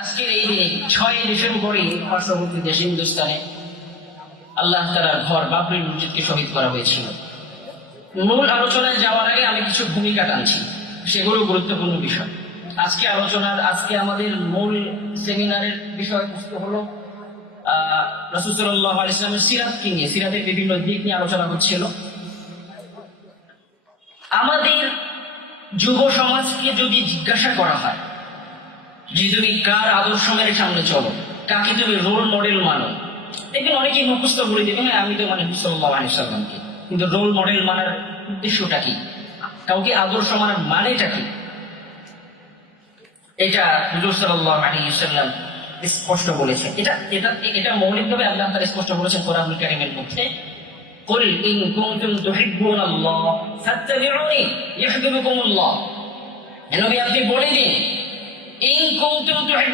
আজকের এই দিনে 6 ডিসেম্বরই পার্শ্ববর্তী দেশ হিন্দুস্তানে আল্লাহ তাআলার ঘর বাবরি মসজিদকে শহীদ করা হয়েছিল। মূল আলোচনায় যাওয়ার আগে আমি কিছু ভূমিকা টানছি, সেগুলো গুরুত্বপূর্ণ বিষয়। আজকে আমাদের মূল সেমিনারের বিষয়বস্তু হলো রাসূল সাল্লাল্লাহু আলাইহি ওয়াসাল্লামের সিরাতকে নিয়ে, সিরাতের বিভিন্ন দিক নিয়ে আলোচনা হচ্ছিল। আমাদের যুব সমাজকে যদি জিজ্ঞাসা করা হয় যে তুমি কার আদর্শ মেনে সামনে চলো, কাকে তুমি রোল মডেল মানো, দেখবেন অনেকেই মুখস্থ বলে দেবে হ্যাঁ আমি তো মানে সাল্লাল্লাহু আলাইহি ওয়াসাল্লামকে, কিন্তু রোল মডেল মানার উদ্দেশ্যটা কি, কাউকে আদর্শ মানার মানেটা কি? এটা হুজুর সাল্লাল্লাহু আলাইহি ওয়াসাল্লাম স্পষ্ট বলেছেন। এটা মৌলিকভাবে আল্লাহ তাআলা স্পষ্ট বলেছেন কোরআনুল কারীমের মধ্যে, কুল ইন কুনতুম তুহিব্বুনাল্লাহ ফাত্তাবিউনি ইউহিব্বুকুমুল্লাহ। নবী আপনি বলে দিন ইন কুনতুম